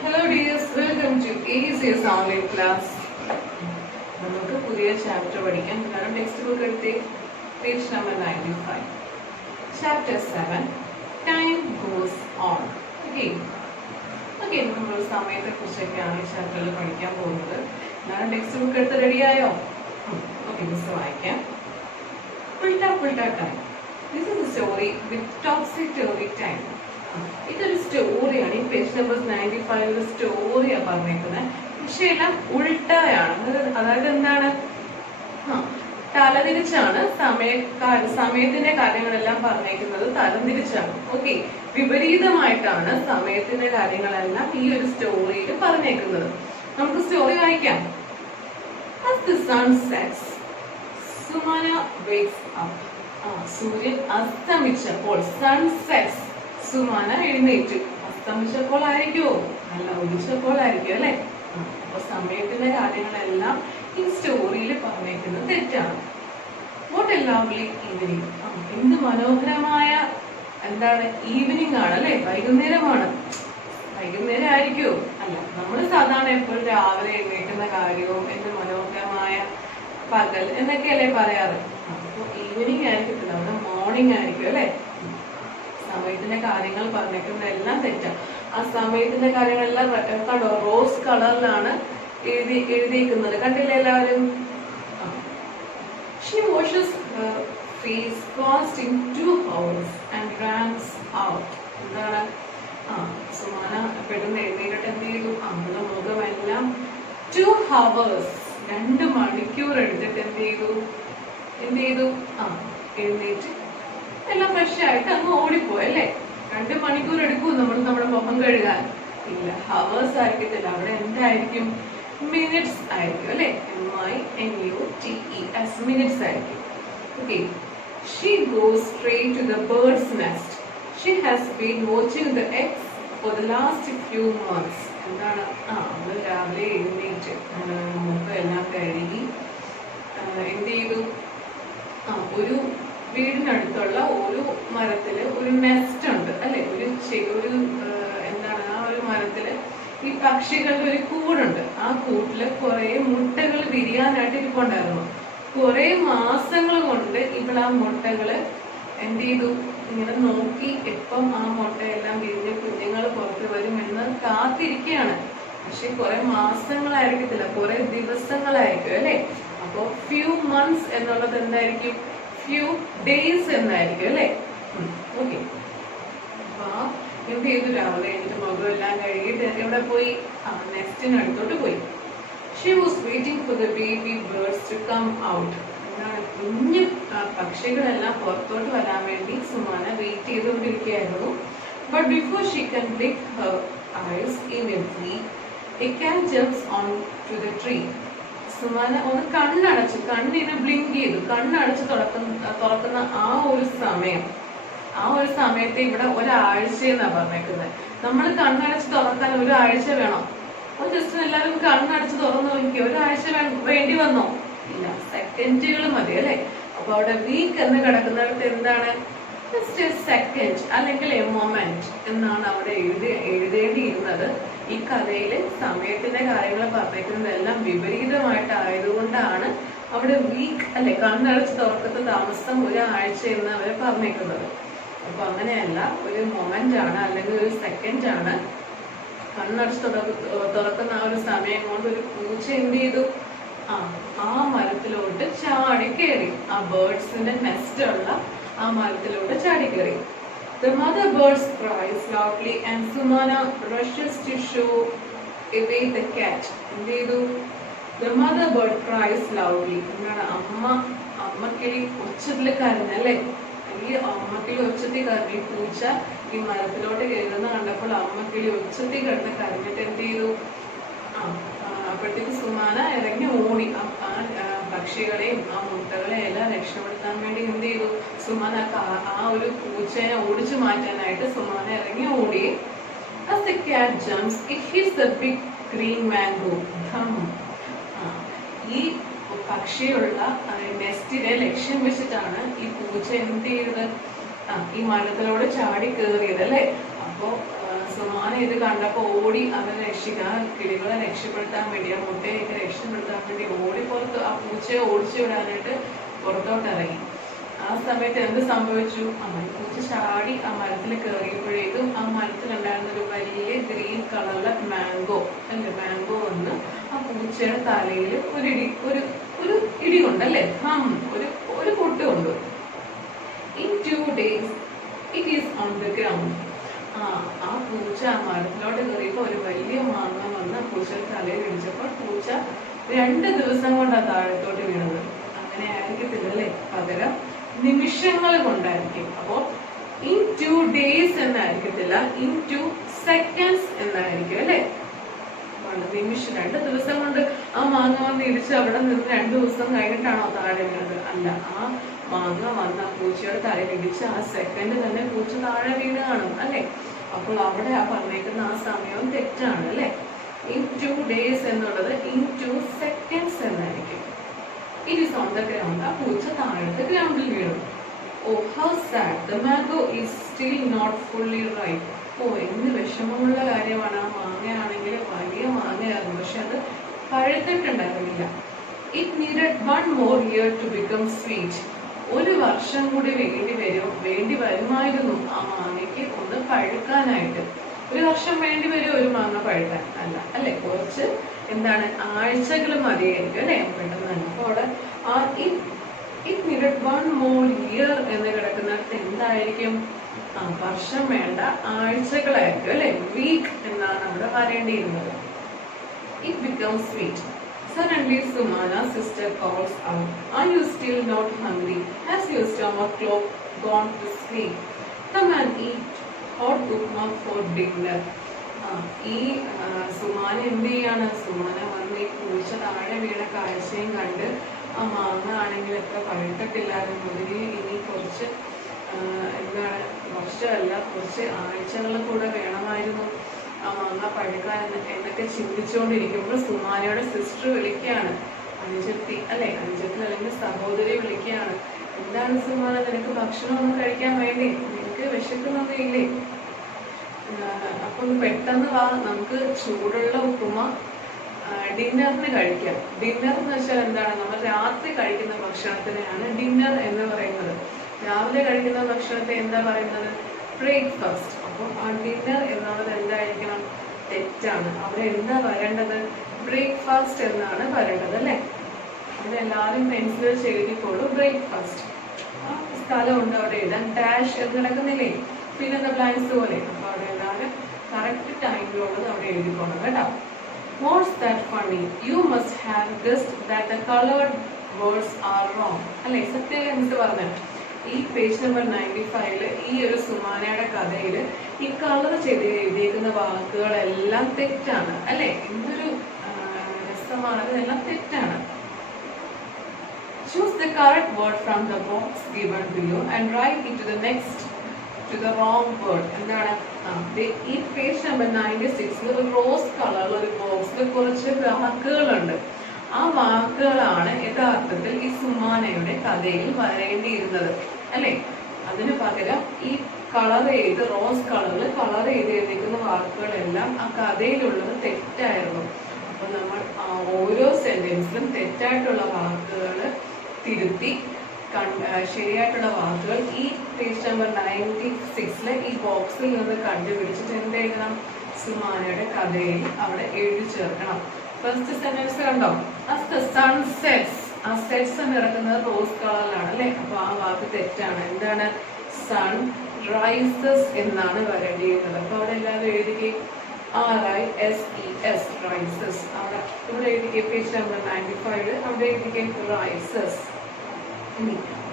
Hello dears, welcome to ACS online class. നമുക്ക് പുതിയ chapter പഠിക്കാം. കാരണം ടെക്സ്റ്റ് ബുക്ക് എടുത്തേ page number 95. Chapter 7 time goes on. Okay നമ്മൾ സമയത്തെ കുറിച്ചൊക്കെയാണ് ഈ ചാപ്റ്ററിൽ പഠിക്കാൻ പോകുന്നത്. കാരണം ടെക്സ്റ്റ് ബുക്ക് എടുത്ത് റെഡിയായോ? ഓക്കെ, മിസ് വായിക്കാം. ഉൾട്ടാ time. This is a story with topsy-turvy time. ഇതൊരു സ്റ്റോറിയാണ്. ഈ പേജ് നമ്പർ 95 സ്റ്റോറിയാണ് പറഞ്ഞേക്കുന്നത്. പക്ഷെ എല്ലാം ഉൾട്ടായാണ്. അതായത് എന്താണ്, തലതിരിച്ചാണ് സമയത്തിന്റെ കാര്യങ്ങളെല്ലാം പറഞ്ഞേക്കുന്നത്. തലംതിരിച്ചാണ്. ഓക്കെ, വിപരീതമായിട്ടാണ് സമയത്തിന്റെ കാര്യങ്ങളെല്ലാം ഈ ഒരു സ്റ്റോറിയിൽ പറഞ്ഞേക്കുന്നത്. നമുക്ക് സ്റ്റോറി വായിക്കാം. As the sun sets, Sumana wakes up. സൂര്യൻ അസ്തമിച്ചപ്പോൾ, സൺസെറ്റ്സ്, സുമാന എഴുന്നേറ്റു. അസ്തമിച്ചപ്പോൾ ആയിരിക്കുമോ? അല്ല, ഉദിച്ചപ്പോൾ ആയിരിക്കും അല്ലെ. അപ്പൊ സമയത്തിന്റെ കാര്യങ്ങളെല്ലാം ഈ സ്റ്റോറിയിൽ പറഞ്ഞേക്കുന്നത് തെറ്റാണ്. What a lovely evening. എന്ത് മനോഹരമായ എന്താണ് ഈവനിങ് ആണ് അല്ലെ, വൈകുന്നേരമാണ്. വൈകുന്നേരം ആയിരിക്കുമോ? അല്ല, നമ്മൾ സാധാരണ എപ്പോഴും രാവിലെ എഴുന്നേറ്റുന്ന കാര്യവും എന്ത് മനോഹരമായ പകൽ എന്നൊക്കെയല്ലേ പറയാറ്. അപ്പൊ ഈവനിങ് ആയിരിക്കത്തില്ല, അവിടെ മോർണിംഗ് ആയിരിക്കും അല്ലെ. സമയത്തിന്റെ കാര്യങ്ങൾ പറഞ്ഞേക്കുന്നതെല്ലാം തെറ്റാണ്. ആ സമയത്തിന്റെ കാര്യങ്ങളെല്ലാം കണ്ടോ, റോസ് കളറിലാണ് എഴുതിയിരിക്കുന്നത്. കണ്ടില്ലേ എല്ലാവരും? She washes her face fast in 2 hours and runs out. എന്താണ്? സുമാന പെട്ടെന്ന് എഴുന്നേറ്റിട്ട് എന്ത് ചെയ്തു? നമ്മുടെ മുഖമെല്ലാം 2 hours 2 മണിക്കൂർ എടുത്തിട്ട് എന്ത് ചെയ്തു? എഴുന്നേറ്റ് എല്ലാം ഫ്രഷ് ആയിട്ട് അങ്ങ് ഓടിപ്പോയി അല്ലേ. 2 മണിക്കൂർ എടുക്കൂ നമ്മുടെ മുഖം കഴുകാൻ? ഇല്ല, ഹവേഴ്സ് ആയിരിക്കത്തില്ല. അവിടെ എന്തായിരിക്കും? മിനിറ്റ്സ് ആയിരിക്കും അല്ലെ. MINUTES, മിനിറ്റ്സ് ആയിരിക്കും. Okay. She goes straight to the bird's nest. She has been watching the eggs for the last few months. എന്താണ്? നമ്മൾ രാവിലെ എഴുന്നേറ്റ് മുഖം എല്ലാം കഴുകി എന്ത് ചെയ്തു? ഒരു വീടിനടുത്തുള്ള ഒരു മരത്തില് ഒരു നെസ്റ്റ് ഉണ്ട് അല്ലെ. ഒരു എന്താണ്, ആ ഒരു മരത്തില് ഈ പക്ഷികളുടെ ഒരു കൂടുണ്ട്. ആ കൂട്ടില് കുറെ മുട്ടകൾ വിരിയാനായിട്ട് ഇരിപ്പുണ്ടായിരുന്നു. കുറെ മാസങ്ങൾ കൊണ്ട് ഇവൾ ആ മുട്ടകള് എന്ത് ചെയ്തു? ഇങ്ങനെ നോക്കി എപ്പം ആ മുട്ടയെല്ലാം വിരിഞ്ഞ് കുഞ്ഞുങ്ങൾ പുറത്ത് വരുമെന്ന് കാത്തിരിക്കുകയാണ്. പക്ഷെ കുറെ മാസങ്ങളായിരിക്കത്തില്ല, കുറെ ദിവസങ്ങളായിരിക്കും അല്ലെ. അപ്പൊ ഫ്യൂ മന്ത്സ് എന്നുള്ളത് എന്തായിരിക്കും? ഫ്യൂ ഡേയ്സ് എന്നായിരിക്കും അല്ലെ. ഓക്കെ. അപ്പൊ എന്ത് ചെയ്തു? രാവിലെ എനിക്ക് മുഖം എല്ലാം കഴുകിയിട്ട് എവിടെ പോയി? നെസ്റ്റിനടുത്തോട്ട് പോയി. She was waiting for the baby birds to come out. എന്താണ്, കുഞ്ഞു പക്ഷികളെല്ലാം പുറത്തോട്ട് വരാൻ വേണ്ടി സുമാന wait ചെയ്തുകൊണ്ടിരിക്കുകയായിരുന്നു. But before she can blink her eyes immediately, a cat jumps on to the tree. സുമാന ഒന്ന് കണ്ണടച്ചു, കണ്ണിനെ ബ്ലിങ്ക് ചെയ്തു. കണ്ണടച്ച് തുറക്കുന്ന ആ ഒരു സമയത്ത് ഇവിടെ ഒരാഴ്ച എന്നാ പറഞ്ഞേക്കുന്നത്. നമ്മൾ കണ്ണടച്ച് തുറക്കാൻ ഒരാഴ്ച വേണം. അപ്പൊ ജസ്റ്റ് എല്ലാവരും കണ്ണടച്ച് തുറന്നു നോക്കി, ഒരാഴ്ച വേണ്ടി വന്നോ? ഇല്ല, സെക്കൻഡുകൾ മതി അല്ലെ. അപ്പൊ അവിടെ വീക്ക് എന്ന് കിടക്കുന്നിടത്ത് എന്താണ്? ജസ്റ്റ് എ സെക്കൻഡ് അല്ലെങ്കിൽ എ മൊമെന്റ് എന്നാണ് അവിടെ എഴുതേണ്ടിയിരുന്നത്. ഈ കഥയില് സമയത്തിന്റെ കാര്യങ്ങൾ പറഞ്ഞേക്കുന്നതെല്ലാം വിപരീതമായിട്ടായതുകൊണ്ടാണ് അവിടെ വീക്ക് അല്ലെ, കണ്ണടച്ച് തുറക്കത്തെ താമസം ഒരാഴ്ച എന്ന് അവര് പറഞ്ഞേക്കുന്നത്. അപ്പൊ അങ്ങനെയല്ല, ഒരു മൊമെന്റ് ആണ് അല്ലെങ്കിൽ ഒരു സെക്കൻഡ് ആണ്. കണ്ണടച്ച് തുറക്കുന്ന ആ ഒരു സമയം കൊണ്ട് ഒരു പൂച്ച എന്ത് ചെയ്തു? ആ മരത്തിലോട്ട് ചാടി കയറി. ആ ബേർഡ്സിന്റെ നെസ്റ്റ് ഉള്ള ആ മരത്തിലോട്ട് ചാടി കയറി. The mother bird cries loudly and Sumana rushes to show away the cat. എന്ത് ചെയ്തു? The mother bird cries loudly. എന്താണ്? അമ്മക്കിളി ഉച്ചത്തിൽ കരഞ്ഞല്ലേ. ഈ അമ്മക്കിളി ഉച്ചത്തിൽ കരഞ്ഞു. പൂച്ച ഈ മരത്തിലോട്ട് കയറുന്ന കണ്ടപ്പോൾ അമ്മക്കിളി ഉച്ചത്തിൽ കിടന്ന് കരഞ്ഞിട്ട് എന്ത് ചെയ്തു? അപ്പോഴത്തേക്ക് സുമാന ഇറങ്ങി ഓടി. പക്ഷികളെയും ആ മുട്ടകളെയും എല്ലാം രക്ഷപ്പെടുത്താൻ വേണ്ടി എന്ത് ചെയ്തു? സുമാന ആ ഒരു പൂച്ചയെ ഓടിച്ചു മാറ്റാനായിട്ട് സുമാന ഇറങ്ങി ഓടി. As the cat jumps, it hits the big green mango. ഈ പക്ഷിയുള്ള നെസ്റ്റിനെ ലക്ഷ്യം വെച്ചിട്ടാണ് ഈ പൂച്ച എന്ത് ചെയ്തത്? ഈ മരത്തിലൂടെ ചാടി കയറിയത് അല്ലേ. അപ്പോ സുമാന ഇത് കണ്ടപ്പോ ഓടി അവനെ രക്ഷിക്കാൻ, കിളികളെ രക്ഷപ്പെടുത്താൻ വേണ്ടി, ആ മുട്ടയൊക്കെ രക്ഷപ്പെടുത്താൻ വേണ്ടി ഓടി പുറത്ത് ആ പൂച്ചയെ ഓടിച്ചു വിടാനായിട്ട് പുറത്തോട്ട് ഇറങ്ങി. ആ സമയത്ത് എന്ത് സംഭവിച്ചു? പൂച്ച ചാടി ആ മരത്തിൽ കയറിയപ്പോഴേക്കും ആ മരത്തിലുണ്ടായിരുന്ന ഒരു വലിയ ഗ്രീൻ കളറിലെ മാംഗോ വന്ന് ആ പൂച്ചയുടെ തലയിൽ ഒരു ഇടി കൊണ്ടല്ലേ, ഒരു പൊട്ട് കൊണ്ടു. In 2 days it is on the ground. ആ പൂച്ച ആ മരത്തിലോട്ട് കയറിയപ്പോ ഒരു വലിയ മാങ്ങ വന്ന് പൂച്ചയുടെ തലയിൽ ഇടിച്ചപ്പോൾ പൂച്ച 2 ദിവസം കൊണ്ടാ താഴത്തോട്ട് വീണത്. അങ്ങനെ ആയിരിക്കത്തില്ല അല്ലേ, പകരം നിമിഷങ്ങൾ കൊണ്ടായിരിക്കും. അപ്പോ in 2 days എന്നായിരിക്കത്തില്ല, in 2 seconds എന്നായിരിക്കും അല്ലെ. നിമിഷം 2 ദിവസം കൊണ്ട് ആ മാങ്ങ വന്ന് ഇടിച്ച് അവിടെ നിന്ന് 2 ദിവസം കഴിഞ്ഞിട്ടാണോ താഴെ വീണത്? അല്ല, ആ മാങ്ങ വന്ന് ആ പൂച്ചയുടെ തലയിൽ ഇടിച്ച് ആ സെക്കൻഡ് തന്നെ പൂച്ച താഴെ വീണ് കാണും അല്ലെ. അപ്പോൾ അവിടെ ആ പറഞ്ഞേക്കുന്ന ആ സമയവും തെറ്റാണ് അല്ലെ. in 2 days എന്നുള്ളത് in 2 seconds എന്നായിരിക്കും. It is on the ground. ആ പൂച്ച താഴത്തെ ഗ്രൗണ്ടിൽ വീണു. Oh, how sad. The mango is still not fully ripe. എന്ത് വിഷമമുള്ള കാര്യമാണ്. ആ മാങ്ങയാണെങ്കിൽ വലിയ മാങ്ങയായിരുന്നു, പക്ഷെ അത് പഴുത്തിട്ടുണ്ടായിരുന്നില്ല. It needed 1 more year to become sweet. 1 വർഷം കൂടി വേണ്ടി വരുമായിരുന്നു ആ മാങ്ങയ്ക്ക് ഒന്ന് പഴുക്കാനായിട്ട്. 1 വർഷം വേണ്ടി വരും ഒരു മാങ്ങ പഴുക്കാൻ? അല്ല അല്ലെ, കുറച്ച് ആഴ്ചകൾ മതിയായിരിക്കും അല്ലെ, പെട്ടെന്ന് തന്നെ. അപ്പൊ അവിടെ it needed 1 more year എന്ന് കിടക്കുന്നിടത്ത് എന്തായിരിക്കും? വർഷം വേണ്ട, ആഴ്ചകളായിരിക്കും അല്ലെ. വീക്ക് എന്നാണ് അവിടെ പറയേണ്ടിയിരുന്നത്. It becomes sweet. Suddenly Sumana's sister calls out, "Are you still not hungry? Has your stomach clock gone to sleep? Come and eat hot upma for dinner." ഈ സുമാന എന്ത് ചെയ്യാണ്? സുമാന വന്ന് ഈ പൂച്ച താഴെ വീണ കാഴ്ചയും കണ്ട് ആ മാങ്ങ ആണെങ്കിൽ എത്ര പഴുത്തിട്ടില്ലായിരുന്നു, ഇനി കുറച്ച് വർഷമല്ല കുറച്ച് ആഴ്ചകൾ കൂടെ വേണമായിരുന്നു ആ മാങ്ങ പഴുക്കാൻ എന്നൊക്കെ ചിന്തിച്ചുകൊണ്ടിരിക്കുമ്പോൾ സുമാനയുടെ സിസ്റ്റർ വിളിക്കുകയാണ്, അനുജത്തി അല്ലെങ്കിൽ സഹോദരി വിളിക്കുകയാണ്. എന്താണ് സുമാന, നിനക്ക് ഭക്ഷണം ഒന്നും കഴിക്കാൻ വേണ്ടി? നിനക്ക് വിശക്കുന്നൊന്നും ഇല്ലേ? അപ്പൊ പെട്ടെന്ന് വാ, നമുക്ക് ചൂടുള്ള ഉപ്പുമ ഡിന്നറിന് കഴിക്കാം. ഡിന്നർ എന്ന് വെച്ചാൽ എന്താണ്? നമ്മൾ രാത്രി കഴിക്കുന്ന ഭക്ഷണത്തിനെയാണ് ഡിന്നർ എന്ന് പറയുന്നത്. രാവിലെ കഴിക്കുന്ന ഭക്ഷണത്തെ എന്താ പറയുന്നത്? ബ്രേക്ക്ഫാസ്റ്റ്. അപ്പം ആ ഡിന്നർ എന്നുള്ളത് എന്തായിരിക്കണം? തെറ്റാണ്. അവിടെ എന്താ വരേണ്ടത്? ബ്രേക്ക്ഫാസ്റ്റ് എന്നാണ് വരേണ്ടത് അല്ലെ. അവിടെ എല്ലാവരും പെൻസിൽ വെച്ച് എഴുതിക്കോളൂ ബ്രേക്ക്ഫാസ്റ്റ്. ആ സ്ഥലമുണ്ട് അവിടെ എഴുതാൻ, ഡാഷ് എന്ന് കിടക്കുന്നില്ലേ, പിന്നെ ബ്ലാങ്ക്സ് പോലെ. അപ്പൊ അവിടെ എല്ലാവരും കറക്റ്റ് ടൈമിലുള്ളത് അവിടെ എഴുതിക്കോണം കേട്ടോ. What's that funny? You must have guessed that the colored words are wrong. അല്ലെ, സത്യം എന്നിട്ട് പറഞ്ഞു. ഈ പേജ് നമ്പർ 95 ഈ ഒരു സുമാനയുടെ കഥയിൽ ഈ കളർ ചെയ്ത് എഴുതിയേക്കുന്ന വാക്കുകളെല്ലാം തെറ്റാണ് അല്ലെ. എന്തൊരു രസമാണ്, അതെല്ലാം തെറ്റാണ്. Choose the correct word from the box given below and write it to the wrong word. എന്താണ്? ഈ പേജ് നമ്പർ 96 ഒരു റോസ് കളറിൽ ഒരു ബോക്സിൽ കുറച്ച് വാക്കുകളുണ്ട്. ആ വാക്കുകളാണ് യഥാർത്ഥത്തിൽ ഈ സുമാനയുടെ കഥയിൽ വരേണ്ടിയിരുന്നത് അല്ലെ. അതിന് പകരം ഈ റോസ് കളറിൽ കളർ ചെയ്ത് എഴുതിക്കുന്ന വാക്കുകളെല്ലാം ആ കഥയിലുള്ളത് തെറ്റായിരുന്നു. അപ്പൊ നമ്മൾ ഓരോ സെന്റൻസിലും തെറ്റായിട്ടുള്ള വാക്കുകൾ തിരുത്തി ശരിയായിട്ടുള്ള വാക്കുകൾ ഈ പേജ് നമ്പർ 96 ഈ ബോക്സിൽ നിന്ന് കണ്ടുപിടിച്ചിട്ട് എന്ത് എഴുതണം? സുമാനയുടെ കഥയിൽ അവിടെ എഴുതി ചേർക്കണം. ഫസ്റ്റ് സെന്റൻസ് കണ്ടോ? As the sun sets. ആ സെറ്റ്സ് എന്ന് കിടക്കുന്നത് റോസ് കളറിലാണ് അല്ലെ. അപ്പൊ ആ വാക്ക് തെറ്റാണ്. എന്താണ്? സൺ റൈസസ് എന്നാണ് വരേണ്ടിയിരുന്നത്. അപ്പൊ അവിടെ എല്ലാവരും എഴുതിക്കേ RISES റൈസസ്. അവിടെ ഇവിടെ എഴുതിക്കേ പേജ് നമ്പർ 95 അവിടെ എഴുതിക്കേ rises.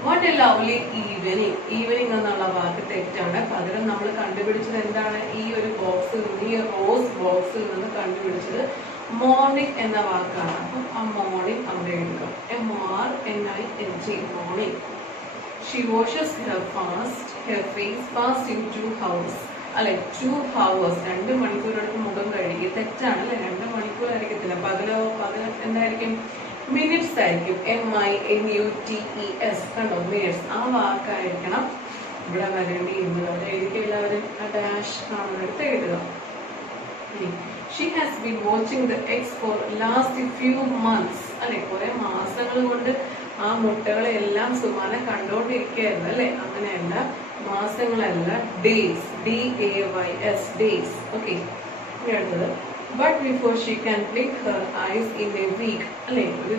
What a lovely evening. Evening എന്നുള്ള വാക്ക് തെറ്റാണ്. പകരം നമ്മൾ കണ്ടുപിടിച്ചത് എന്താണ്? ഈ ഒരു ബോക്സിൽ നിന്ന്, ഈ റോസ് ബോക്സിൽ നിന്ന് കണ്ടുപിടിച്ചത് മോർണിംഗ് എന്ന വാക്കാണ്. അപ്പം ആ മോർണിംഗ് അവിടെ എഴുതുക. MORNING morning. She washes her face fast in 2 hours. അല്ലെ, 2 hours 2 മണിക്കൂറെടുത്ത് മുഖം കഴുകി. തെറ്റാണ് അല്ലെ, 2 മണിക്കൂർ ആയിരിക്കത്തില്ല. പകൽ എന്തായിരിക്കും? മിനിറ്റ്സ് ആയിരിക്കും. MINUTES. കണ്ടോ? മിനിറ്റ്സ്. ആ വാക്കായിരിക്കണം ഇവിടെ വരേണ്ടിയിരുന്നത്. അവിടെ എഴുതിക്കുക എല്ലാവരും. ആ ഡാഷ് കാണുന്നിടത്ത് എഴുതുക. She has been watching the eggs for last few months. അല്ലെ, കുറെ മാസങ്ങൾ കൊണ്ട് ആ മുട്ടകളെ എല്ലാം സുമാന കണ്ടോണ്ടിരിക്കുകയായിരുന്നു അല്ലെ. അങ്ങനെയല്ല, മാസങ്ങളല്ല, ഡേയ്സ്, DAYS, ഡേയ്സ്. ഓക്കെ, അടുത്തത് but before she can blink her eyes in a week. അല്ലെ, ഒരു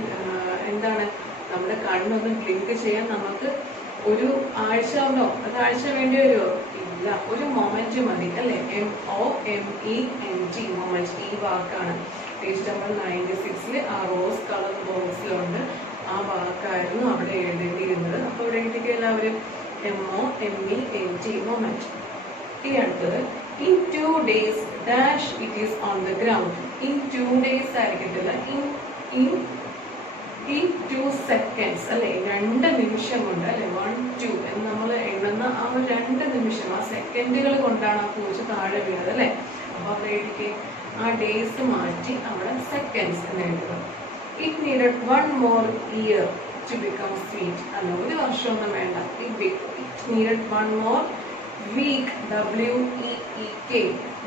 എന്താണ്, നമ്മുടെ കണ്ണൊന്ന് ബ്ലിങ്ക് ചെയ്യാൻ നമുക്ക് ഒരു ആഴ്ച ഉണ്ടോ? ഒരാഴ്ച വേണ്ടി വരുമോ? ഇല്ല, ഒരു മൊമെന്റ് മതി അല്ലെ. MOMENT, moment. ഈ വാക്കാണ് പേജ് നമ്പർ 96 ആ റോസ് കളർ ബോക്സിലുണ്ട്. ആ വാക്കായിരുന്നു അവിടെ എഴുതേണ്ടിയിരുന്നത്. അപ്പൊ ഇവിടെ എഴുതിയിട്ട് എല്ലാവരും MOMENT, മൊമെന്റ്. ഈ അടുത്തത് in 2 days dash it is on the ground. in 2 days ആയിരിക്കത്തില്ല, in 2 seconds അല്ലെ, 2 നിമിഷം കൊണ്ട് അല്ലെ, 1 2 എന്ന് നമ്മൾ എഴുതുന്ന ആ 2 നിമിഷം, ആ സെക്കൻഡുകൾ കൊണ്ടാണ് ആ പൂച്ച താഴെ വീണത് അല്ലെ. അപ്പൊ അവിടെ എഴുതിക്ക് ആ ഡേയ്സ് മാറ്റി അവിടെ സെക്കൻഡ്സ് എന്ന് എഴുതുക. It needed 1 more year to become sweet. അല്ല, ഒരു വർഷമൊന്നും വേണ്ട. It needed 1 more week, WEEK,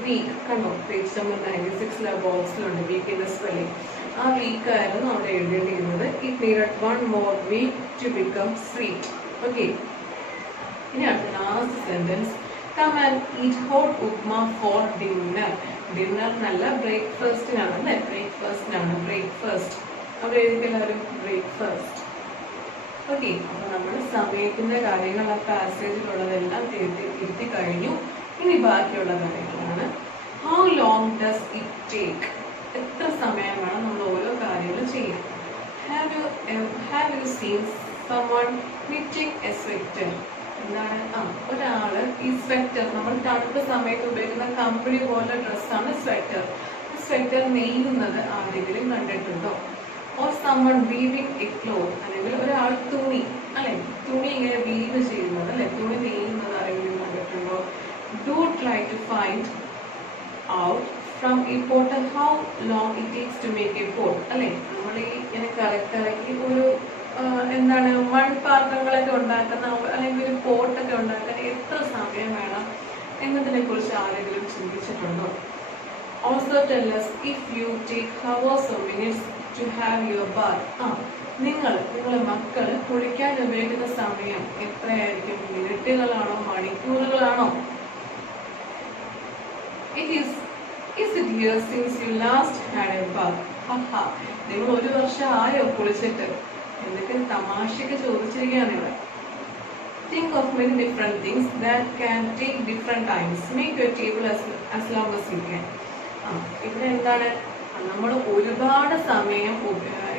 week. കണ്ടോ, പേജ് നമ്പർ 96 ബോക്സിലുണ്ട് വീക്കിന്റെ സ്പെല്ലിംഗ്. ആ വീക്ക് ആയിരുന്നു അവിടെ എഴുതേണ്ടിയിരുന്നത്. It needed 1 more week to become sweet. Okay, ഇനി അടുത്ത last sentence. Come and eat hot upma for dinner. Dinner നല്ല ബ്രേക്ക്ഫാസ്റ്റിനാണ് അല്ലേ, ബ്രേക്ക്ഫാസ്റ്റിനാണ്, ബ്രേക്ക്ഫാസ്റ്റ്. അവിടെ എഴുതിയെല്ലാവരും ബ്രേക്ക്ഫാസ്റ്റ്. ഓക്കെ, അപ്പൊ നമ്മൾ സമയത്തിന്റെ കാര്യങ്ങൾ ആ പാസേജിലുള്ളതെല്ലാം തിരുത്തി കഴിഞ്ഞു. ഇനി ബാക്കിയുള്ള കാര്യങ്ങളാണ്. How long does it take? എത്ര സമയം വേണം നമ്മൾ ഓരോ കാര്യങ്ങൾ ചെയ്യാൻ? Have you seen someone knitting a sweater? എന്താണ്, ഒരാള് ഈ സ്വെറ്റർ, നമ്മൾ തണുപ്പ് സമയത്ത് ഉപയോഗിക്കുന്ന കമ്പിളി പോലെ ഡ്രസ്സാണ് സ്വെറ്റർ. സ്വെറ്റർ നെയ്യുന്നത് ആരെങ്കിലും കണ്ടിട്ടുണ്ടോ? Or someone weaving a cloth, അല്ലെങ്കിൽ ഒരാൾ തുണി അല്ലെ, തുണി ഇങ്ങനെ വീവ് ചെയ്യുന്നത് അല്ലെ, തുണി നെയ്യുന്നത് ആരെങ്കിലും കണ്ടിട്ടുണ്ടോ? Do try to find out from a potter how long it takes to make a pot. അല്ലെ, നമ്മൾ ഈ ഇങ്ങനെ കറക്കി ഒരു എന്താണ് മൺപാത്രങ്ങളൊക്കെ ഉണ്ടാക്കുന്ന അല്ലെങ്കിൽ ഒരു പോട്ടൊക്കെ ഉണ്ടാക്കാൻ എത്ര സമയം വേണം എന്നതിനെ കുറിച്ച് ആരെങ്കിലും ചിന്തിച്ചിട്ടുണ്ടോ? Also tell us if you take hours or minutes to have your bath. നിങ്ങളെ മക്കള് കുളിക്കാൻ ഉപയോഗിക്കുന്ന സമയം എത്രയായിരിക്കും? മിനിറ്റുകളാണോ മണിക്കൂറുകളാണോ? Is it years since you last had a bath? നിങ്ങൾ 1 വർഷം ആയോ കുളിച്ചിട്ട്? എന്നൊക്കെ തമാശക്ക് ചോദിച്ചിരിക്കുകയാണ് ഇവിടെ. Think of many different things that can take different times. Make your table as long as you can. ഇവിടെ എന്താണ്, നമ്മൾ ഒരുപാട് സമയം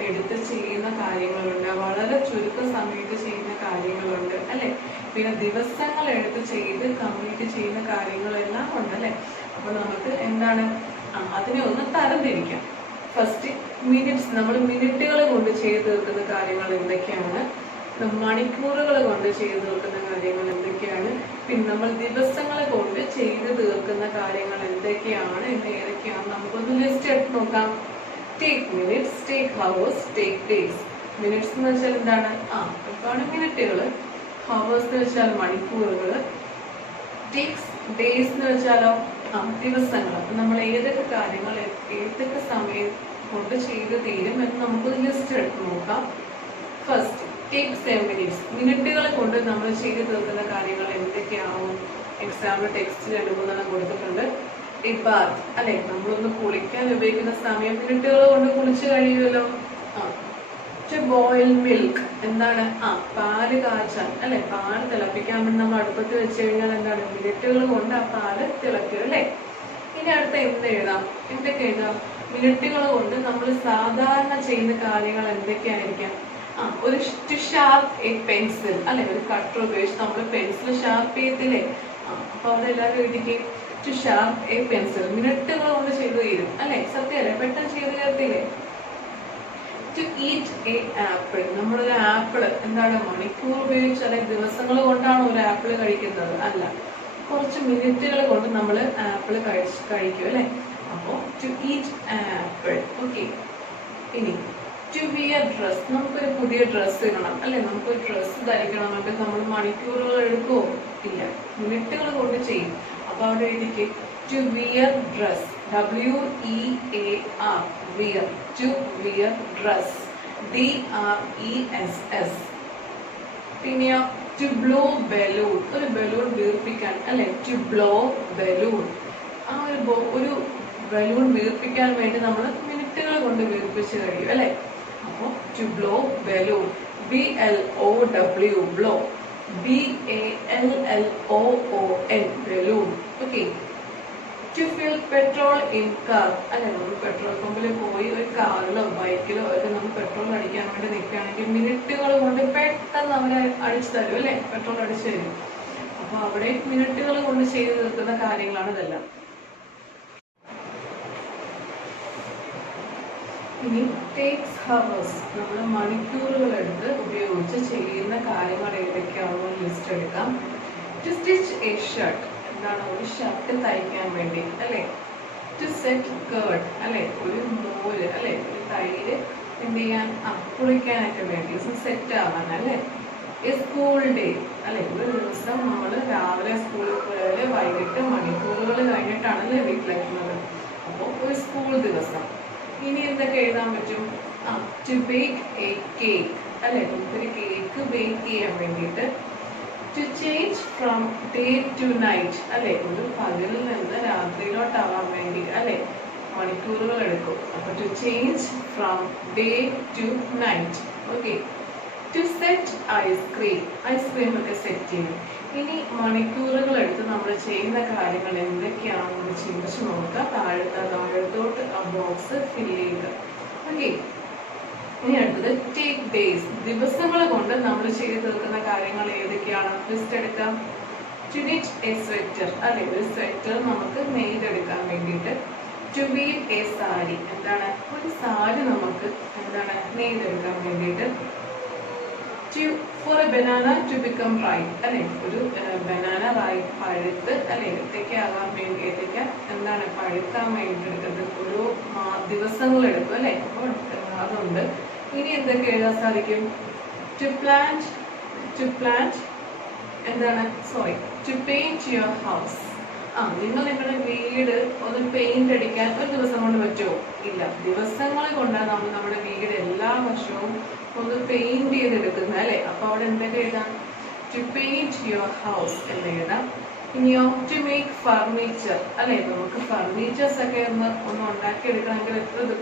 എടുത്ത് ചെയ്യുന്ന കാര്യങ്ങളുണ്ട്, വളരെ ചുരുക്ക സമയത്ത് ചെയ്യുന്ന കാര്യങ്ങളുണ്ട് അല്ലെ, പിന്നെ ദിവസങ്ങൾ എടുത്ത് ചെയ്ത് കംപ്ലീറ്റ് ചെയ്യുന്ന കാര്യങ്ങളെല്ലാം ഉണ്ട് അല്ലെ. അപ്പൊ നമുക്ക് എന്താണ്, അതിനെ ഒന്ന് തരംതിരിക്കാം. ഫസ്റ്റ് മിനിറ്റ്സ്, നമ്മൾ മിനിറ്റുകൾ കൊണ്ട് ചെയ്ത് തീർക്കുന്ന കാര്യങ്ങൾ എന്തൊക്കെയാണ്, മണിക്കൂറുകൾ കൊണ്ട് ചെയ്ത് തീർക്കുന്ന കാര്യങ്ങൾ എന്തൊക്കെയാണ്, പിന്നെ നമ്മൾ ദിവസങ്ങൾ കൊണ്ട് ചെയ്ത് തീർക്കുന്ന കാര്യങ്ങൾ എന്തൊക്കെയാണ് എന്ന് ഏതൊക്കെയാണ് നമുക്കൊന്ന് ലിസ്റ്റ് എടുത്ത് നോക്കാം. Take minutes, take hours, take days. Minutes എന്ന് വെച്ചാൽ എന്താണ്, ഒരുപാട് മിനിറ്റുകൾ. ഹവേഴ്സ് എന്ന് വെച്ചാൽ മണിക്കൂറുകൾ. ടേക്സ് ഡേയ്സ് എന്ന് വെച്ചാലോ ദിവസങ്ങൾ. അപ്പൊ നമ്മൾ ഏതൊക്കെ കാര്യങ്ങൾ ഏതൊക്കെ സമയം കൊണ്ട് ചെയ്ത് തീരും എന്ന് നമുക്കൊരു ലിസ്റ്റ് എടുത്ത് നോക്കാം. First take 7 minutes. മിനിറ്റുകൾ കൊണ്ട് നമ്മൾ ചെയ്ത് തീർക്കുന്ന കാര്യങ്ങൾ എന്തൊക്കെയാവും? എക്സാമ്പിൾ ടെക്സ്റ്റ് 2-3 കൊടുത്തിട്ടുണ്ട്. ഈ ബാത്ത് അല്ലെ, നമ്മളൊന്ന് കുളിക്കാൻ ഉപയോഗിക്കുന്ന സമയം മിനിറ്റുകൾ കൊണ്ട് കുളിച്ച് കഴിയുമല്ലോ. ടു ബോയിൽ മിൽക്ക്, എന്താണ്, പാല് കാച്ചാൻ അല്ലെ, പാല് തിളപ്പിക്കാൻ വേണ്ടി നമ്മൾ അടുപ്പത്ത് വെച്ച് കഴിഞ്ഞാൽ എന്താണ്, മിനിറ്റുകൾ കൊണ്ട് ആ പാല് തിളക്കുക അല്ലെ. ഇനി അടുത്ത എന്തൊക്കെ എഴുതാം? മിനിറ്റുകൾ കൊണ്ട് നമ്മൾ സാധാരണ ചെയ്യുന്ന കാര്യങ്ങൾ എന്തൊക്കെയായിരിക്കാം? ഒരു ടു ഷാർപ്പ് എ പെൻസിൽ അല്ലെ, ഒരു കട്ടർ ഉപയോഗിച്ച് നമ്മൾ പെൻസിൽ ഷാർപ്പ് ചെയ്യത്തില്ലേ. അപ്പൊ അവിടെ എല്ലാവരും എഴുതിക്കും ടു ഷാർപ്പ് എ പെൻസിൽ. മിനിറ്റുകൾ കൊണ്ട് ചെയ്തു തീരും അല്ലെ, സത്യമല്ലേ, പെട്ടെന്ന് ചെയ്ത് തീർത്തില്ലേ. ടു ഈറ്റ് എ ആപ്പിൾ, നമ്മളൊരു ആപ്പിൾ എന്താണ്, മണിക്കൂർ ഉപയോഗിച്ച് അല്ലെങ്കിൽ ദിവസങ്ങൾ കൊണ്ടാണ് ഒരു ആപ്പിൾ കഴിക്കുന്നത്? അല്ല, കുറച്ച് മിനിറ്റുകൾ കൊണ്ട് നമ്മൾ ആപ്പിൾ കഴിക്കും അല്ലെ. അപ്പോ ടു ഈറ്റ് ആപ്പിൾ. ഓക്കെ, ഇനി ടു വിയർ ഡ്രസ്, നമുക്കൊരു പുതിയ ഡ്രസ്സ് ഇടണം അല്ലെ, നമുക്കൊരു ഡ്രസ്സ് ധരിക്കണമെങ്കിൽ നമ്മൾ മണിക്കൂറുകൾ എടുക്കുമോ? ഇല്ല, മിനിറ്റുകൾ കൊണ്ട് ചെയ്യും. അപ്പൊ അവിടെ എഴുതിക്ക് To wear dress. W-E-A-R. Wear. To wear dress. D-R-E-S-S. പിന്നെയോ to blow balloon. ഒരു ബലൂൺ വീർപ്പിക്കാൻ അല്ലെ, to blow balloon. ആ ഒരു ബലൂൺ വീർപ്പിക്കാൻ വേണ്ടി നമ്മൾ മിനിറ്റുകൾ കൊണ്ട് വീർപ്പിച്ച് കഴിയും അല്ലെ. അപ്പോൾ to blow balloon. B-L-O-W. blow. B-A-L-L-O-O-N. balloon. Okay. To fill petrol in car. അല്ലെ, നമ്മൾ പെട്രോൾ പമ്പിൽ പോയി ഒരു കാറിലോ ബൈക്കിലോ ഒക്കെ നമ്മൾ പെട്രോൾ അടിക്കാൻ വേണ്ടി നിൽക്കുകയാണെങ്കിൽ മിനിറ്റുകൾ കൊണ്ട് പെട്ടെന്ന് അവരെ അടിച്ചു തരും അല്ലെ, പെട്രോൾ അടിച്ചു തരും. അപ്പൊ അവിടെ മിനിറ്റുകൾ കൊണ്ട് ചെയ്തു തീർക്കുന്ന കാര്യങ്ങളാണ് ഇതെല്ലാം. ഇനി takes hours. നമ്മൾ മണിക്കൂറുകൾ എടുത്ത് ഉപയോഗിച്ച് ചെയ്യുന്ന കാര്യങ്ങൾ ഏതൊക്കെയാണെന്ന് ലിസ്റ്റ് എടുക്കാം. To stitch a shirt. എന്താണ്, ഒരു ഷർട്ട് തയ്ക്കാൻ വേണ്ടി അല്ലെ. To set curd. അല്ലെ, ഒരു മോര് അല്ലെ, ഒരു തൈര് എന്ത് ചെയ്യാൻ, കുളിക്കാനൊക്കെ വേണ്ടി സെറ്റ് ആവാൻ അല്ലെ. A school day. അല്ലെ, ഒരു ദിവസം നമ്മൾ രാവിലെ സ്കൂളിൽ പോയാല് വൈകിട്ട് മണിക്കൂറുകൾ കഴിഞ്ഞിട്ടാണല്ലേ വീട്ടിലെത്തുന്നത്. അപ്പോൾ ഒരു സ്കൂൾ ദിവസം. ഇനി എന്തൊക്കെ എഴുതാൻ പറ്റും? To bake a cake. അല്ലെ, നമുക്കൊരു കേക്ക് ബേക്ക് ചെയ്യാൻ വേണ്ടിയിട്ട്. To change from day to night. അല്ലെ, ഒരു പകലിൽ നിന്ന് രാത്രിയിലോട്ടാവാൻ വേണ്ടി അല്ലെ മണിക്കൂറുകൾ എടുക്കും. അപ്പൊ to change from day to night. Okay. To set ice cream. Ice cream ഒക്കെ സെറ്റ് ചെയ്യും. ഇനി മണിക്കൂറുകൾ എടുത്ത് നമ്മൾ ചെയ്യുന്ന കാര്യങ്ങൾ എന്തൊക്കെയാണെന്ന് ചിന്തിച്ച് നോക്കുക. താഴത്തോട്ട് ആ ബോക്സ് ഫിൽ ചെയ്യുക. ഓക്കെ. ഇനി അടുത്തത് ടേക്ക് ഡേയ്സ്. ദിവസങ്ങൾ കൊണ്ട് നമ്മൾ ചെയ്ത് തീർക്കുന്ന കാര്യങ്ങൾ ഏതൊക്കെയാണ് ലിസ്റ്റ് എടുക്കാം. To knit a sweater. അല്ലെ, ഒരു സ്വെറ്റർ നമുക്ക് നെയ്തെടുക്കാൻ വേണ്ടിയിട്ട്. To weave a saree. എന്താണ്, ഒരു സാരി നമുക്ക് എന്താണ് നെയ്തെടുക്കാൻ വേണ്ടിയിട്ട്. For a banana to become ripe. അല്ലെ, ഒരു ബനാന പഴുത്ത് അല്ലെ ഏത്തയ്ക്കാകാൻ വേണ്ടി, ഏത്തയ്ക്ക എന്താണ് പഴുക്കാൻ വേണ്ടി എടുക്കുന്നത് ഒരു ദിവസങ്ങൾ എടുക്കും അല്ലെ. അപ്പോൾ അതുണ്ട്. ഇനി എന്തൊക്കെ എഴുതാൻ സാധിക്കും? To plant എന്താണ്, to paint your house. നിങ്ങൾ നിങ്ങളുടെ വീട് ഒന്ന് പെയിന്റ് അടിക്കാൻ ഒരു ദിവസം കൊണ്ട് പറ്റുമോ? ഇല്ല, ദിവസങ്ങൾ കൊണ്ടാണ് നമ്മൾ നമ്മുടെ വീട് എല്ലാ വർഷവും ഒന്ന് പെയിന്റ് ചെയ്തെടുക്കുന്നത് അല്ലെ. അപ്പൊ അവിടെ എന്തൊക്കെ എഴുതാം? To paint your house എന്ന് എഴുതാം. ഇനിയോ to make furniture. അല്ലെ, നമുക്ക് ഫർണിച്ചേഴ്സ് ഒക്കെ ഒന്ന് ഉണ്ടാക്കി എടുക്കണമെങ്കിൽ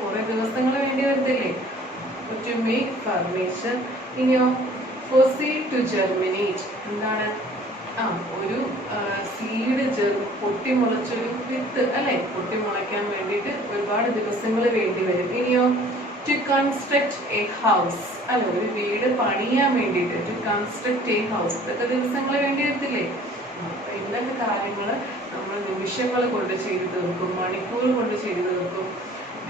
കുറെ ദിവസങ്ങൾ വേണ്ടി വരത്തില്ലേ. To make furniture. ഇനിയോ for seed to germinate. എന്താണ്, ഒരു സീഡ് പൊട്ടിമുളച്ചൊരു വിത്ത് അല്ലെ, പൊട്ടിമുളയ്ക്കാൻ വേണ്ടിയിട്ട് ഒരുപാട് ദിവസങ്ങൾ വേണ്ടി വരും. ഇനിയോ to construct a house. അല്ലെ, ഒരു വീട് പണിയാൻ വേണ്ടിയിട്ട് to construct a house. ഇതൊക്കെ ദിവസങ്ങൾ വേണ്ടി വരത്തില്ലേ. അപ്പൊ ഇന്നത്തെ കാര്യങ്ങൾ നമ്മൾ നിമിഷങ്ങൾ കൊണ്ട് ചെയ്തു തീർക്കും, മണിക്കൂർ കൊണ്ട് ചെയ്തു തീർക്കും,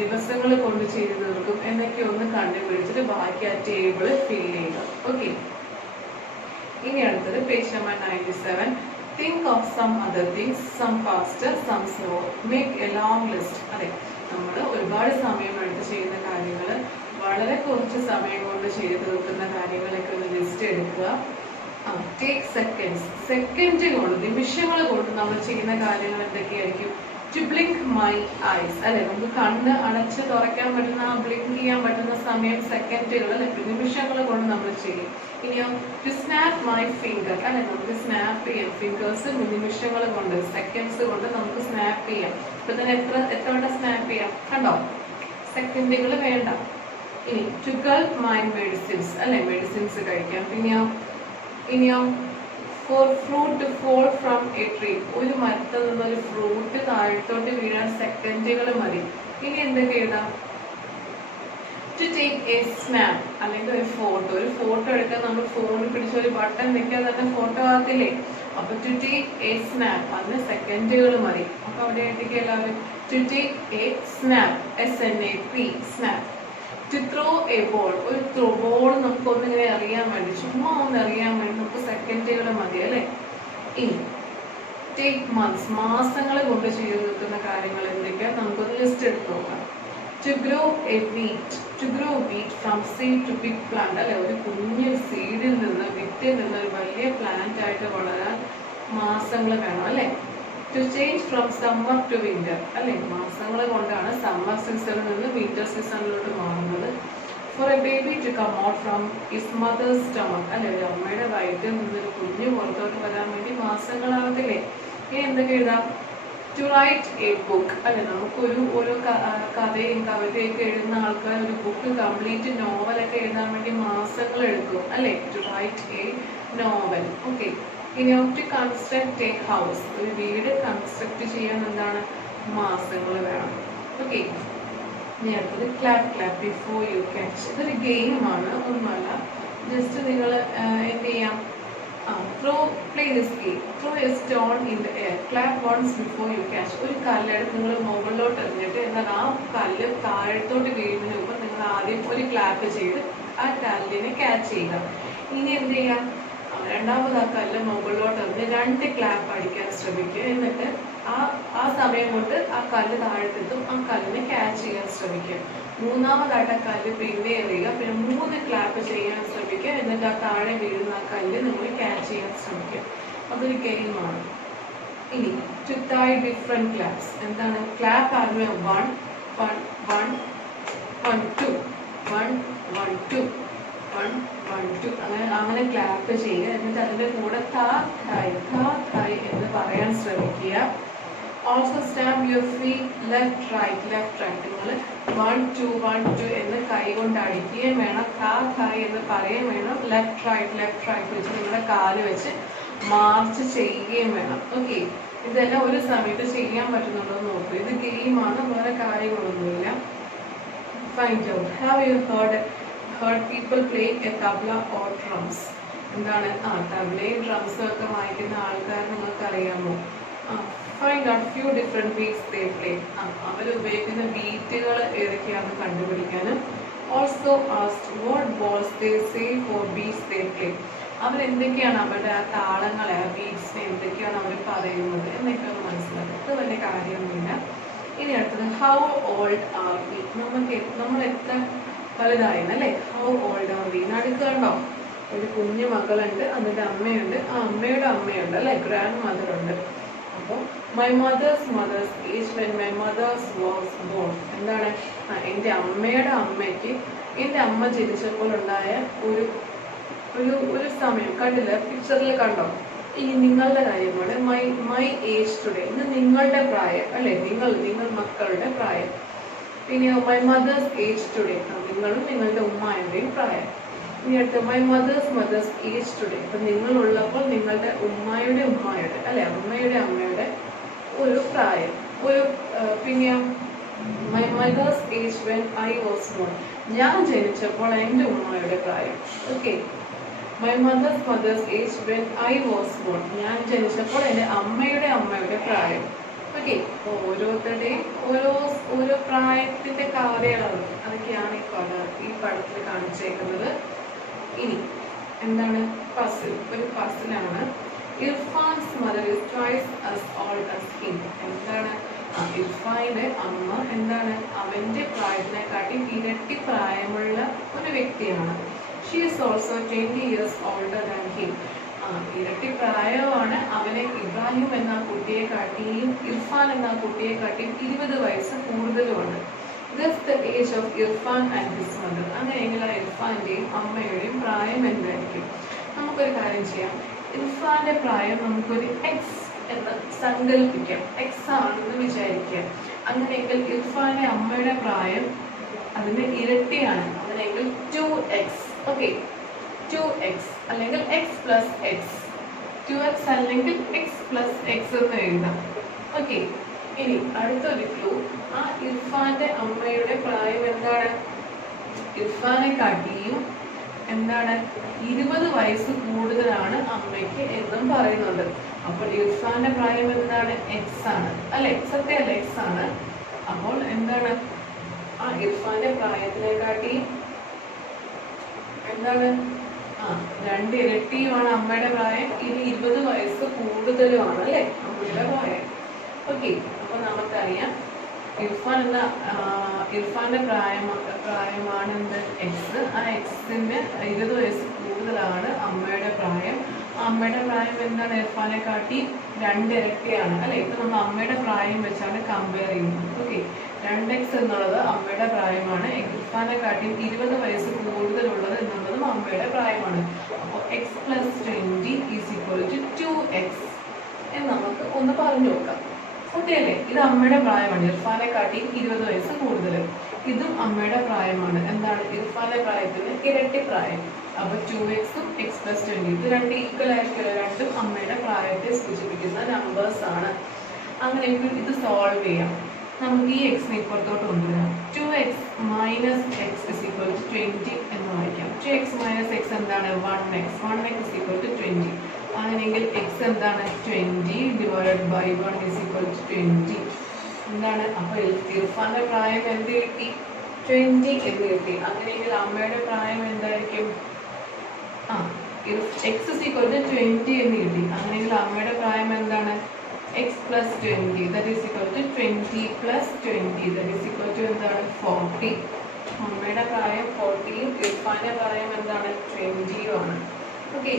ദിവസങ്ങൾ കൊണ്ട് ചെയ്തു തീർക്കും എന്നൊക്കെ ഒന്ന് കണ്ടുപിടിച്ചിട്ട് ബാക്കി ആ ടേബിൾ ഫിൽ ചെയ്യുക. ഓക്കെ. ഇനി അടുത്തത് page number 97. Think of some other things, some faster, some slower. Make a long list. അതെ, നമ്മൾ ഒരുപാട് സമയം എടുത്ത് ചെയ്യുന്ന കാര്യങ്ങൾ വളരെ കുറച്ച് സമയം കൊണ്ട് ചെയ്ത് തീർക്കുന്ന കാര്യങ്ങളൊക്കെ ഒന്ന് ലിസ്റ്റ് എടുക്കുക. Take seconds. സെക്കൻഡ് കൊണ്ട്, നിമിഷങ്ങൾ കൊണ്ട് നമ്മൾ ചെയ്യുന്ന കാര്യങ്ങൾ എന്തൊക്കെയായിരിക്കും? To blink my eyes. അല്ലെ, നമുക്ക് കണ്ണ് അടച്ച് തുറക്കാൻ പറ്റുന്ന, ബ്ലിങ്ക് ചെയ്യാൻ പറ്റുന്ന സമയം സെക്കൻഡുകൾ അല്ലെ, നിമിഷങ്ങൾ കൊണ്ട് നമ്മൾ ചെയ്യും. ഇനിയോ to snap my finger. അല്ലെ, നമുക്ക് സ്നാപ്പ് ചെയ്യാം. ഫിംഗേഴ്സ് നിമിഷങ്ങൾ കൊണ്ട്, സെക്കൻഡ്സ് കൊണ്ട് നമുക്ക് സ്നാപ്പ് ചെയ്യാം. ഇപ്പൊ തന്നെ എത്ര വട്ടം സ്നാപ്പ് ചെയ്യാം കണ്ടോ, സെക്കൻഡുകൾ വേണ്ട. ഇനി to gulp my medicines. അല്ലെ, മെഡിസിൻസ് കഴിക്കാം. ഇനിയോ for fruit to fall from a tree. ഒരു മരത്തിൽ നിന്നൊരു ഫ്രൂട്ട് താഴത്തോട്ട് വീഴാൻ സെക്കൻഡുകൾ മതി. ഇനി എന്തൊക്കെ എഴുതാം? To take a snap. അല്ലെങ്കിൽ ഒരു ഫോട്ടോ എടുക്കാൻ നമ്മൾ ഫോണിൽ പിടിച്ച ഒരു ബട്ടൺ വെക്കാൻ തന്നെ ഫോട്ടോ ആകത്തില്ലേ. അപ്പൊ to take a snap അതിന് സെക്കൻഡുകൾ മതി. അപ്പൊ അവിടെ എഴുതിക്കുക എല്ലാവരും. To take a snap. SNAP. snap. To throw a ball. ഒരു ബോൾ നമുക്ക് ഒന്നിങ്ങനെ അറിയാൻ വേണ്ടി, ചുമ്മാ ഒന്ന് അറിയാൻ വേണ്ടി നമുക്ക് സെക്കൻഡുകൾ മതി അല്ലെ. ഇനി take months. മാസങ്ങൾ കൊണ്ട് ചെയ്ത് നിൽക്കുന്ന കാര്യങ്ങൾ എന്തൊക്കെയാ നമുക്കൊന്ന് ലിസ്റ്റ് എടുത്ത് നോക്കാം. To grow a wheat. To grow wheat from seed to big plant. അല്ലെ, ഒരു കുഞ്ഞു സീഡിൽ നിന്ന്, വിത്തിൽ നിന്ന് ഒരു വലിയ പ്ലാന്റ് ആയിട്ട് വളരാൻ മാസങ്ങൾ വേണം അല്ലെ. To to change from summer to winter അല്ലെ, മാസങ്ങൾ കൊണ്ടാണ് സമ്മർ സീസണിൽ നിന്ന് വിന്റർ സീസണിലോട്ട് മാറുന്നത്. For a baby to come out from his mother's stomach അല്ലെ, ഒരു അമ്മയുടെ വയറ്റിൽ നിന്നൊരു കുഞ്ഞു പുറത്തോട്ട് വരാൻ വേണ്ടി മാസങ്ങളാവത്തില്ലേ. ഇനി എന്തൊക്കെ എഴുതാം? ടു റൈറ്റ് എ ബുക്ക് അല്ലെ, നമുക്കൊരു ഓരോ കഥയും കവിതയൊക്കെ എഴുതുന്ന ആൾക്കാർ ഒരു ബുക്ക് കംപ്ലീറ്റ് നോവലൊക്കെ എഴുതാൻ വേണ്ടി മാസങ്ങൾ എടുക്കും അല്ലെ, to write a novel. Okay, ഇനി ടു കൺസ്ട്രക്ട് എ ഹൗസ്, ഒരു വീട് കൺസ്ട്രക്ട് ചെയ്യാൻ എന്താണ് മാസങ്ങൾ വേണം. ഓക്കെ, ഇനി അടുത്തത് clap clap before you catch. ഇതൊരു ഗെയിമാണ്, ഒന്നുമല്ല, ജസ്റ്റ് നിങ്ങൾ എന്ത് ചെയ്യാം, play this game. Throw a stone in the air. Clap once before you catch. ഒരു കല്ലെടുത്ത് നിങ്ങൾ മുകളിലോട്ട് എറിഞ്ഞിട്ട് എന്നാൽ ആ കല്ല് താഴത്തോട്ട് വീഴുന്നതിന് മുമ്പ് നിങ്ങൾ ആദ്യം ഒരു ക്ലാപ്പ് ചെയ്ത് ആ കല്ലിനെ ക്യാച്ച് ചെയ്യുക. ഇനി എന്ത് ചെയ്യാം, രണ്ടാമത് ആ കല്ല് മുകളിലോട്ട് എറിഞ്ഞ് 2 ക്ലാപ്പ് അടിക്കാൻ ശ്രമിക്കുക. എന്നിട്ട് ആ സമയം കൊണ്ട് ആ കല്ല് താഴത്തെത്തും, ആ കല്ലിനെ ക്യാച്ച് ചെയ്യാൻ ശ്രമിക്കുക. മൂന്നാമതായിട്ട് ആ കല്ല് പിന്നെ എറിയുക, പിന്നെ 3 ക്ലാപ്പ് ചെയ്യാൻ ശ്രമിക്കുക. എന്നിട്ട് ആ താഴെ വീഴുന്ന ആ കല്ല് നിങ്ങൾ ക്യാച്ച് ചെയ്യാൻ ശ്രമിക്കുക. അതൊരു ഗെയിമാണ്. ഇനി ടു ടൈ ഡിഫറെന്റ് ക്ലാപ്സ്. എന്താണ് ക്ലാപ്പ്? ആദ്യമേ 1 1 1 1 2 1 1 2 1 1 2 അങ്ങനെ ക്ലാപ്പ് ചെയ്യുക. എന്നിട്ട് അതിന്റെ കൂടെ താ ഥായ് എന്ന് പറയാൻ ശ്രമിക്കുക. Also stamp your feet left right. നിങ്ങൾ 1 2 1 2 എന്ന് കൈ കൊണ്ട് അടിക്കുകയും വേണം, ഥായ് എന്ന് പറയുകയും വേണം. ലെഫ്റ്റ് റൈറ്റ് വെച്ച് നിങ്ങളുടെ കാല് വെച്ച് മാർച്ച് ചെയ്യുകയും വേണം. ഓക്കെ, ഇതെല്ലാം ഒരു സമയത്ത് ചെയ്യാൻ പറ്റുന്നുണ്ടോ എന്ന് നോക്കൂ. ഇത് ഗെയിമാണ്, വേറെ കാര്യങ്ങളൊന്നുമില്ല. Find out have you heard people playing a tabla or drums. എന്താണ് തബ്ലയും ഡ്രംസും ഒക്കെ വായിക്കുന്ന ആൾക്കാർ നിങ്ങൾക്ക് അറിയാമോ? Find out few different beats they play. അവർ ഉപയോഗിക്കുന്ന ബീറ്റുകൾ ഏതൊക്കെയാണെന്ന് കണ്ടുപിടിക്കാനും. Also asked what bols they say for beats they play. അവരെന്തൊക്കെയാണ് അവരുടെ ആ താളങ്ങളെ, ആ ബീറ്റ്സിനെ എന്തൊക്കെയാണ് അവർ പറയുന്നത് എന്നൊക്കെ ഒന്ന് മനസ്സിലാക്കുക. അത് വലിയ കാര്യമൊന്നുമില്ല. ഇനി അടുത്തത് ഹൗ ഓൾഡ് ആർ വി. നമ്മൾ എത്ര വലുതായെന്നല്ലേ, ഹൗ ഓൾഡ് ആർ വി. നടുക്ക് കണ്ടോ, ഒരു കുഞ്ഞു മകളുണ്ട്, അതിൻ്റെ അമ്മയുണ്ട്, ആ അമ്മയുടെ അമ്മയുണ്ട് അല്ലെ, ഗ്രാൻഡ് മദർ ഉണ്ട്. അപ്പോൾ my mother's age when my mother's was born. എന്താണ് എൻ്റെ അമ്മയുടെ അമ്മയ്ക്ക് എൻ്റെ അമ്മ ജനിച്ചപ്പോൾ ഉണ്ടായ ഒരു സമയം കണ്ടില്ല, പിക്ചറിൽ കണ്ടോ? ഇനി നിങ്ങളുടെ കാര്യമാണ് മൈ ഏജ് ടുഡേ. ഇന്ന് നിങ്ങളുടെ പ്രായം അല്ലെ, നിങ്ങൾ മക്കളുടെ പ്രായം. പിന്നെ മൈ മദേഴ്സ് ഏജ് ടുഡേ, നിങ്ങളും നിങ്ങളുടെ ഉമ്മായുടെയും പ്രായം. ഇനി അടുത്ത് മൈ മദേഴ്സ് ഏജ് ടുഡേ. അപ്പം നിങ്ങളുള്ളപ്പോൾ നിങ്ങളുടെ ഉമ്മായുടെ അല്ലെ, അമ്മയുടെ ഒരു പ്രായം. പിന്നെ my mother's age when I was born. ഞാൻ ജനിച്ചപ്പോൾ എൻ്റെ ഉമ്മയുടെ പ്രായം. Okay, my mother's age when I was born. ഞാൻ ജനിച്ചപ്പോൾ എൻ്റെ അമ്മയുടെ പ്രായം. ഓക്കെ, ഓരോരുത്തരുടെയും ഓരോ പ്രായത്തിന്റെ കാലയളവ് അതൊക്കെയാണ് ഈ പടത്തിൽ കാണിച്ചേക്കുന്നത്. ഇനി എന്താണ് പസിൽ? ഒരു പസിലാണ്. Irfan's mother is twice as old as him. എന്താണ് ഇർഫാന്റെ അമ്മ എന്താണ് അവന്റെ പ്രായത്തിനെക്കാട്ടി ഇരട്ടി പ്രായമുള്ള ഒരു വ്യക്തിയാണ്. She is also 20 years older than him. ഇരട്ടി പ്രായമാണ് അവനെ. ഇബ്രാഹിം എന്ന കുട്ടിയെ കാട്ടിയും ഇർഫാൻ എന്ന കുട്ടിയെ കാട്ടിയും 20 വയസ്സ് കൂടുതലുമാണ്. That's the age of Irfan and his mother. അങ്ങനെയെങ്കിൽ ആ ഇർഫാന്റെയും അമ്മയുടെയും പ്രായം എന്തായിരിക്കും? നമുക്കൊരു കാര്യം ചെയ്യാം. ഇർഫാന്റെ പ്രായം നമുക്കൊരു എക്സ് എന്ന് സങ്കല്പിക്കാം, എക്സ് ആണെന്ന് വിചാരിക്കാം. അങ്ങനെയെങ്കിൽ ഇർഫാന്റെ അമ്മയുടെ പ്രായം അതിന്റെ ഇരട്ടിയാണ്, അങ്ങനെയെങ്കിൽ 2x. ഓക്കെ, 2x അല്ലെങ്കിൽ x plus x, 2x അല്ലെങ്കിൽ x plus x എന്ന് എഴുതാം. ഓക്കെ, ഇനി അടുത്തൊരു ക്ലൂ. ആ ഇർഫാന്റെ അമ്മയുടെ പ്രായം എന്താണ്? ഇർഫാനെ കാട്ടിയും എന്താണ് 20 വയസ്സ് കൂടുതലാണ് അമ്മയ്ക്ക് എന്നും പറയുന്നുണ്ട്. അപ്പോൾ ഇർഫാന്റെ പ്രായം എന്താണ്? എക്സ് ആണ് അല്ലെ, സത്യമല്ല, എക്സ് ആണ്. അപ്പോൾ എന്താണ് ആ ഇർഫാന്റെ പ്രായത്തിനെക്കാട്ടിയും എന്താണ് 2 ഇരട്ടിയുമാണ് അമ്മയുടെ പ്രായം. ഇനി 20 വയസ്സ് കൂടുതലുമാണ് അല്ലെ അമ്മയുടെ പ്രായം. ഓക്കെ, അപ്പൊ നമുക്കറിയാം ഇർഫാന്റെ പ്രായമാണ് എന്ത്? എക്സ്. ആ എക്സിന്റെ 20 വയസ്സ് കൂടുതലാണ് അമ്മയുടെ പ്രായം. അമ്മയുടെ പ്രായം എന്താണ്? ഇർഫാനെ കാട്ടി 2 ഇരട്ടിയാണ് അല്ലെ. ഇപ്പൊ നമ്മൾ അമ്മയുടെ പ്രായം വെച്ചാണ് കമ്പയർ ചെയ്യുന്നത്. ഓക്കെ, 2x എന്നുള്ളത് അമ്മയുടെ പ്രായമാണ്. ഇർഫാനെ കാട്ടി 20 വയസ്സ് കൂടുതലുള്ളത് എന്നുള്ളതും അമ്മയുടെ പ്രായമാണ്. അപ്പോൾ x + 20 = 2x എന്ന് നമുക്ക് ഒന്ന് പറഞ്ഞു നോക്കാം. സത്യമല്ലേ? ഇത് അമ്മയുടെ പ്രായമാണ്. ഇർഫാനെ കാട്ടി 20 വയസ്സ് കൂടുതൽ. ഇതും അമ്മയുടെ പ്രായമാണ്. എന്താണ്? ഇർഫാന്റെ പ്രായത്തിന് ഇരട്ടി പ്രായം. അപ്പൊ 2x ഉം x + 20 ഇത് രണ്ട് ഈക്വൽ ആയിരിക്കില്ല. രണ്ടും അമ്മയുടെ പ്രായത്തെ സൂചിപ്പിക്കുന്ന നമ്പേഴ്സ് ആണ്. അങ്ങനെ ഇത് സോൾവ് ചെയ്യാം. നമുക്ക് ഈ x നെ ഇപ്പുറത്തോട്ട് കൊണ്ടുവരാം. 2x - x = 20 എന്ന് വായിക്കാം. 2x - x എന്താണ്? 1x. 1x = 20. അങ്ങനെയെങ്കിൽ x എന്താണ്? 20 / 1 = 20 എന്താണ്? അപ്പൊ ഇർഫാന്റെ പ്രായം എന്ത് കിട്ടി? 20 എന്ന് കിട്ടി. അങ്ങനെയെങ്കിൽ അമ്മയുടെ പ്രായം എന്തായിരിക്കും? x = 20 എന്ന് കിട്ടി. അങ്ങനെയെങ്കിൽ അമ്മയുടെ പ്രായം എന്താണ്? x + 20 that is equal to 20 + 20 that is equal to എന്താണ്? 40. അമ്മയുടെ പ്രായം 40യും ഇർഫാന്റെ പ്രായം എന്താണ്? 20യും ആണ്. ഓക്കെ,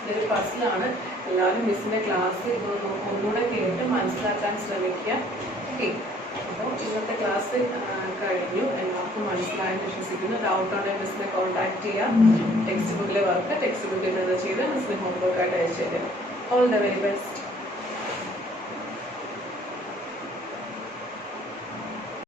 ഇതൊരു പസിലാണ്. എല്ലാവരും മിസ്സിന്റെ ക്ലാസ് ഒന്നുകൂടെ കേട്ട് മനസ്സിലാക്കാൻ ശ്രമിക്കുക. ഓക്കെ, അപ്പോൾ ഇന്നത്തെ ക്ലാസ് കഴിഞ്ഞു. എല്ലാവർക്കും മനസ്സിലായെന്ന് വിശ്വസിക്കുന്നു. ഡൗട്ട് ഉണ്ടെങ്കിൽ മിസ്സിനെ കോൺടാക്ട് ചെയ്യാം. ടെക്സ്റ്റ് ബുക്കിലെ വർക്ക് ടെക്സ്റ്റ് ബുക്കിൽ നിന്ന് ചെയ്ത് മിസ്സിന് ഹോംവർക്കായിട്ട് അയച്ചു തരാം. All the very best.